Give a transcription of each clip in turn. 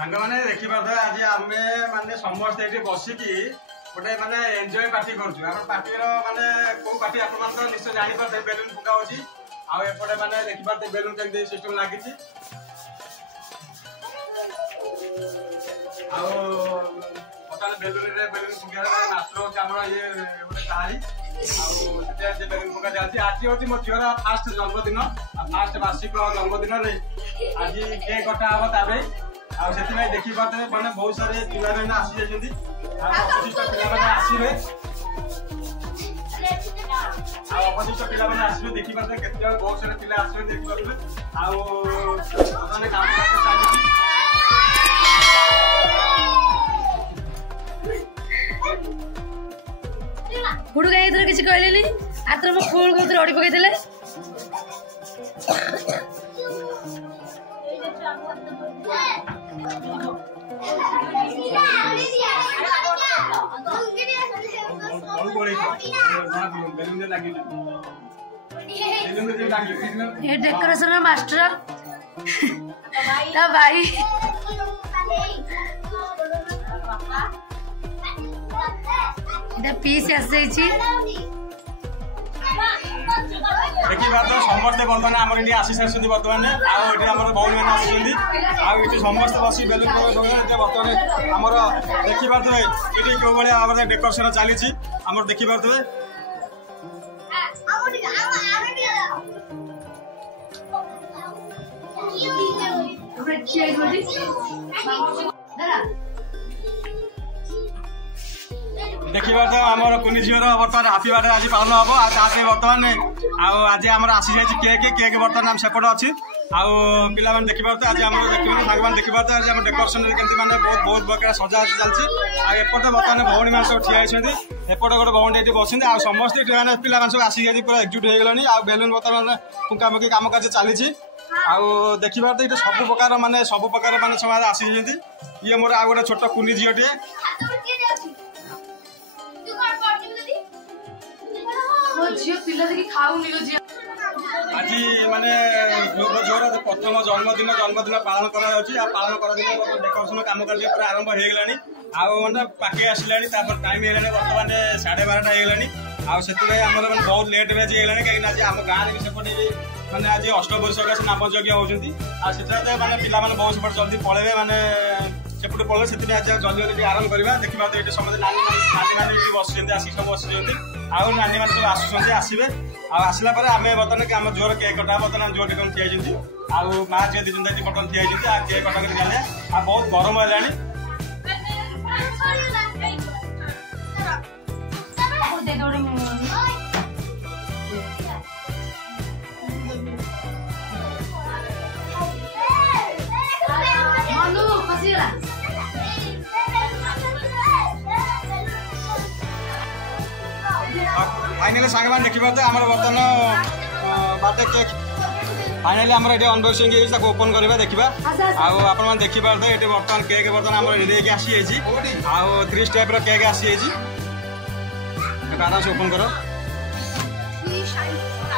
सांग मैंने देखी पार्थे आज आम माने समस्त ये बसिकी गोटे माने एंजॉय पार्टी करूँ आम पार्टी माने कौ पार्टी आप निश्चय जापारे बेलून फुका होची आउटे माने देखी पार्थे बेलून के सिस्टम लगी आने बेलून बेलून फुका मास्टर होची आम ये गोटे कहानी बेलून फुका चलती आज हूँ मो झीर फास्ट जन्मदिन फास्ट वार्षिक जन्मदिन आज केक कटा हम ताबे आउ देखी पारे मैंने बहुत सारे पिला मैंने आसी जाइए 25 पिला मैंने आसवे अपशिष्ट पिला मैंने आसवे देखी पारे केते बहुत सारे पिला आसवे देखी पारे हुडू गाय इधर किसी कहले आतर मो फूल को रड़ी पकईले ये डेकोरेशन मास्टर ता भाई इधर पीस आसे देखी पार्थ समस्ते बर्तमान आम ये आसी सारी बर्तमान आम भौणी मैंने आसुँच समस्त बस बेलून बर्तमान आमर देखी पारे ये कौ भाव भाव डेकोरेशन चली आम देखी पारे देखी पारे आमर कुनी झीर बर्तमान हापी बर्थडे आज पालन हम आगे बर्तमान आज आम आसी जाए केक केक बर्तमान आम सेपटे अच्छी आउ पिला मैंने देखी पारे आज आम देखिए सांग मैंने देखी पारे आज आम डेकोरेशन मैंने बहुत बहुत प्रकार सजा चलती आएपटे बर्तमान भौणी मैंने सब ठिया एपटे गोटे भौणी ये बसते आ समस्त पिला सब आसिक पूरा एकजुट हो गलानी आ बेलून बर्तमान फुंकामुकी काम कार्य चली आउ देखी पारे ये सब प्रकार माने सब प्रकार माने समाज आसी ये मोर आ गोटे छोट कुनी झीटे आज माने जोर प्रथम जन्मदिन पालन पालन डेकोरेशन काम कार्य पूरा आरंभ हो गलानी आने पाखे आसला टाइम है बर्तमान 12:30 होगा आम बहुत लेट आज कहीं आज आम गाँव भी सेपटे मैंने आज अष्टभरी सकाशे नामयज्ञ होती मैंने पिला बहुत सेपटे जल्दी पलैबे मैंने सेपटे पलैबे से आज जल्दी जल्दी आरंभ करवा देखा ये समस्त नानी मैंने बस आसिक सब बस आउ नानी मैंने सब आसुँच आसवे आसला आम बर्तमान आम जोर केक कटा बर्तमान जोर टेकन ठियाई आउ माँ झील दी जन बर्तमान ठियाई केक कटा कर जाने आ बहुत गरम है फाइनाली सांग मैंने देखी पारे आम बर्तमान बाटे केक फाइनाली आम ये अनबक्सिंग ओपन करवा देखा आप देखी पारे ये बर्तमान केक बर्तमान आम रेडी आसी आउ 3 स्टेप केक आसी आराम से ओपन कर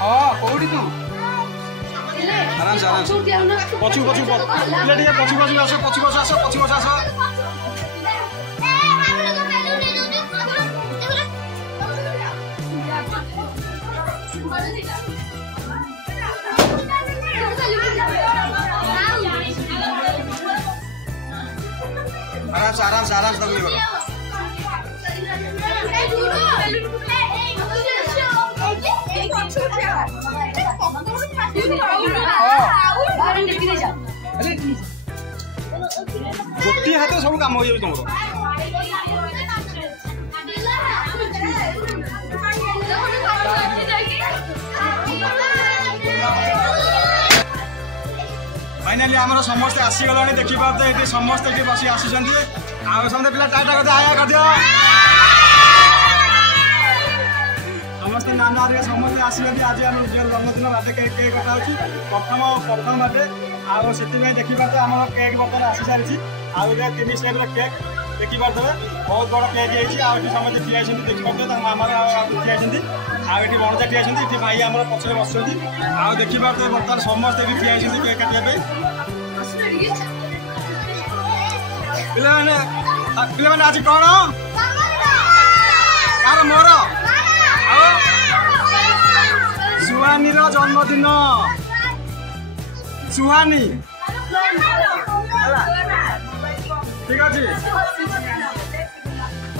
हाँ कौटी तू आराम से पछु पछु पछु आस पछु पछु आस पछु पछु आस आराम से तकलीफ करो गोटे हाथ सब कम हो तुम फाइनाली आम समस्ते आसीगला देखी पारे ये समस्ते ये बस आसी समस्त पिला टाटा कर आया कर दियो समस्त नाना समस्त आसवे आज आम झील जन्मदिन बाटे केक कटा प्रथम बाटे आउ से देखी पारे आम केक बर्तमान आसी सारी आउ 3 स्टेप केक देखी पारे बहुत बड़ केक है समस्त ठिया देखी पारे मामार ठिया आउ भणजा ठिया भाई आम पछे बस आउ देखी पारे बर्तमान समस्त ठिया केक काटिया ପିଲାମାନେ ଆଜି କଣ କାର ମୋର ସୁହାନୀର ଜନ୍ମଦିନ ସୁହାନୀ ঠিক আছে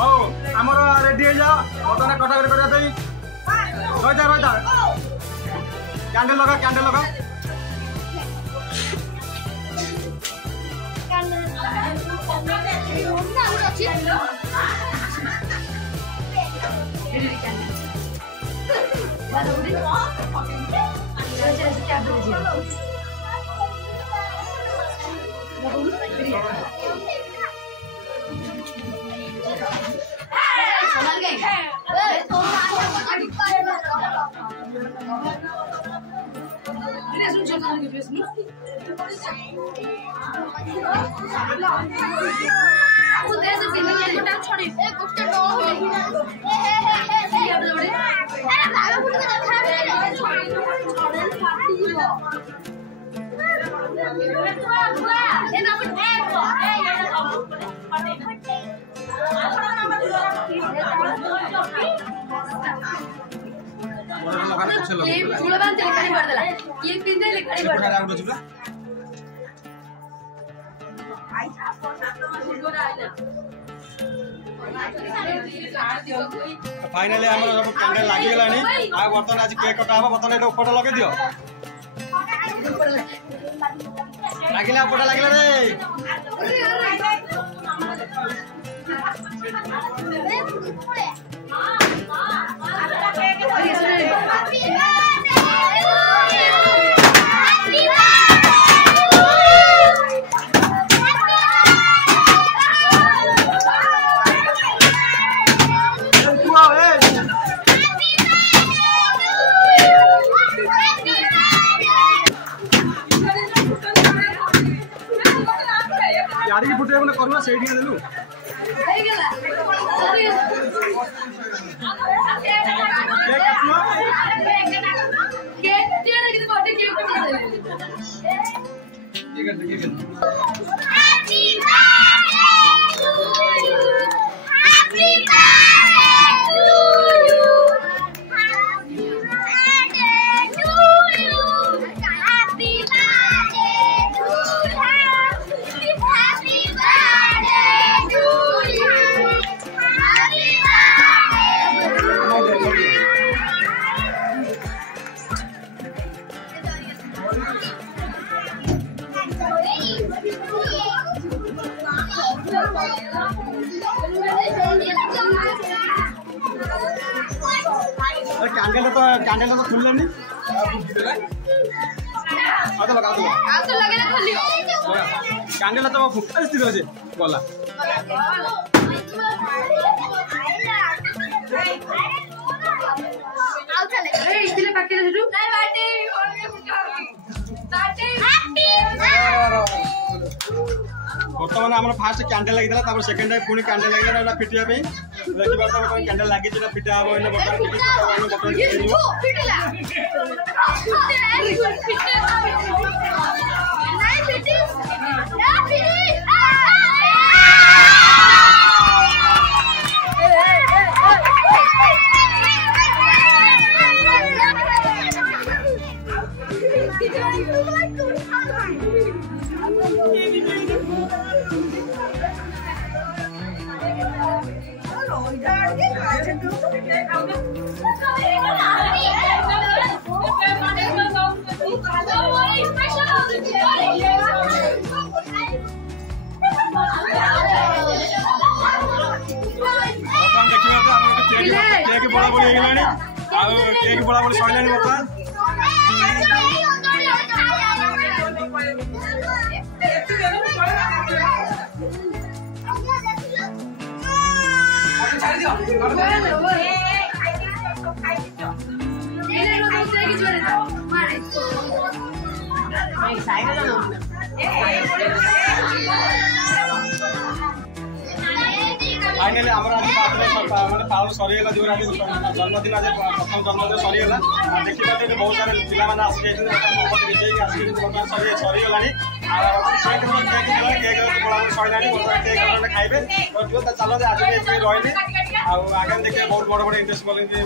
ହଉ ଆମର ରେଡି ହେଇଯାଅ ବର୍ତ୍ତମାନ କଟାକଟି କରିବା ପାଇଁ ରହିଥା କ୍ୟାଣ୍ଡେଲ ଲଗା फाइनाली आमर सब कैंडल लागी गलानी आ बर्तन आज केक कटा हबो बर्तन एटा ऊपर लगे दियो लागिला ऊपर लागिला रे यारी फुटे बने करवा सेठी देलु हे गेला केक टिया लगी बर्थडे केक कटा दे ठीक है happy birthday to you happy birthday to you candle तो खुलले नहीं आतो लगे ना खोलियो कैंडल तो फुक्का स्थिर होजे गला आउ चले ए इतले पाके हेटू नाही बाटे हैप्पी बर्तमान आम फास्ट कैंडल लगी सेकेंड टाइम पुणी कैंडल लगे फिटिया देखिए कैंडल लगी फिटा केक बड़ा बड़ी गलानी आ केक बड़ा बड़ी सड़लानी बर्तमान फाइनली आम माने पालन सरीगला जो जन्मदिन आज प्रथम जन्मदिन सरीगला देखिए बहुत सारे पिला मैंने आसी सरीगला केक बड़ा सैलानी बर्तमान केक अपने खाइबे तो जो चलो आज भी रही आगामी देखिए बहुत बड़ बड़ इंटरेस्ट बोलेंगे।